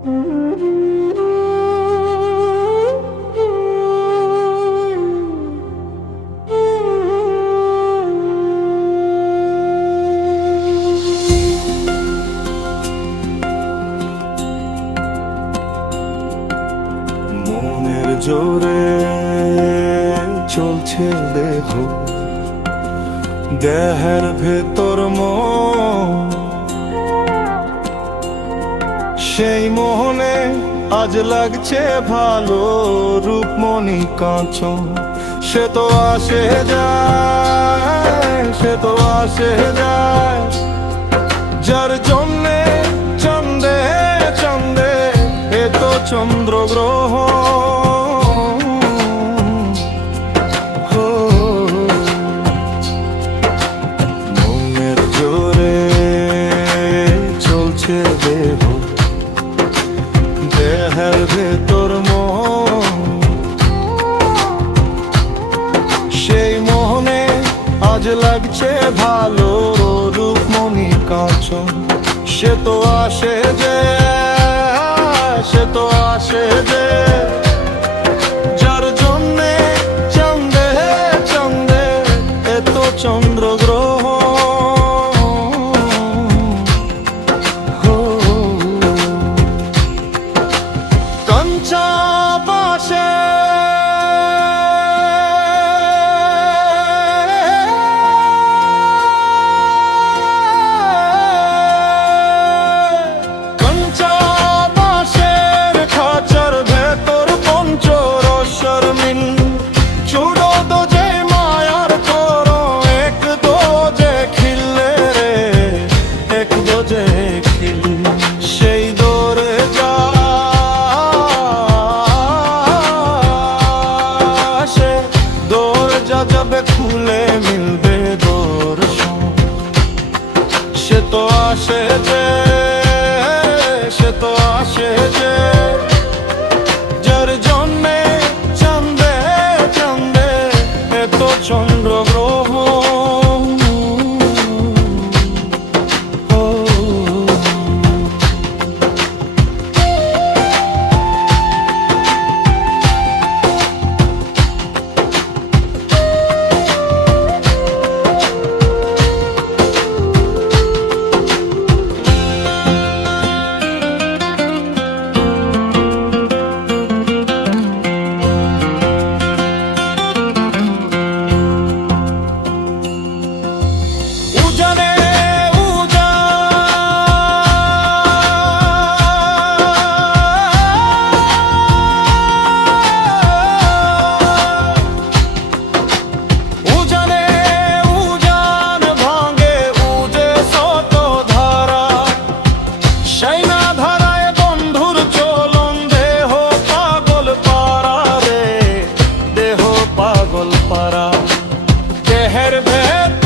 মনের জোরে চলছে দেহ, দেহের ভেতর মন, সেই মোহনে আজ লাগছে ভালো। রূপমণি কাঞ্চন সে তো আসে যায়, সে তো আসে যায়, যার জন্যে চন্দে চন্দে এত চন্দ্রগ্রহ। মনের জোরে চলছে দেহ, দেহের ভেতর মন, সেই মোহনে আজ লাগছে ভালো। রূপমণি কাঞ্চন সে তো আসে যে, সে তো আসে যে, যার জন্যে চন্দে চন্দে এত চন্দ্রগ্রহ। কঞ্চা পাশে যাবে খুলে মিলবে দর্শন। সে তো আসে যে, সে তো আসে যে, যার জন্যে চন্দে চন্দে এত চন্দ্রগ্রহ। দেহের ভেতর,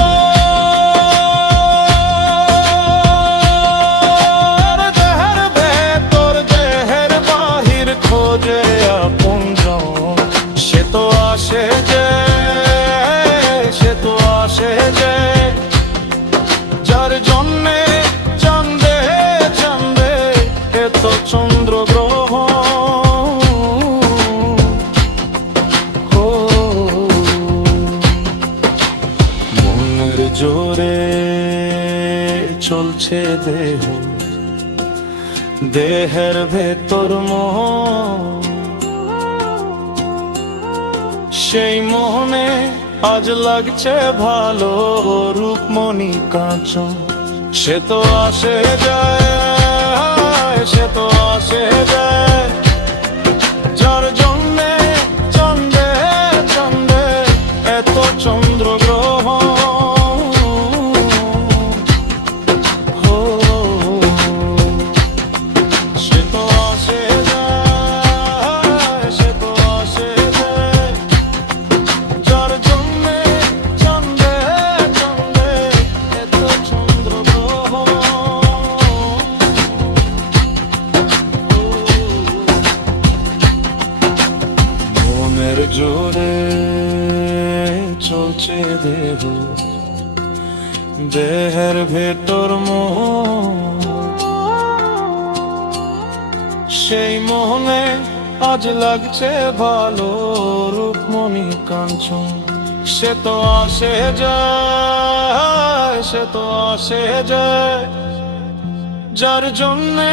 দেহের ভেতর, দেহের বাহির খোঁজে আপনজন। সে তো আসে যে, সে তো আসে যে, যার জন্যে চন্দে চন্দে এত চন্দ্রগ্রহ। জোরে চলছে দেহ, দেহের ভেতর মন, সেই মোহনে আজ লাগছে ভালো। রূপমণি কাঞ্চন সে তো আসে যায়, সে তো আসে যায়, যার জন্যে চন্দে চন্দে এত চন্দ্রগ্রহ। জোরে চলছে দেহ, দেহের ভেতর মন, সেই মোহনে আজ লাগছে ভালো রূপমণি কাঞ্চন। সে তো আসে যায়, সে তো আসে যায়, যার জন্যে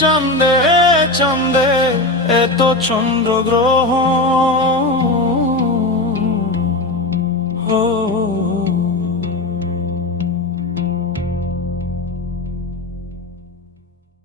চাঁদে চাঁদে এত চন্দ্রগ্রহণ।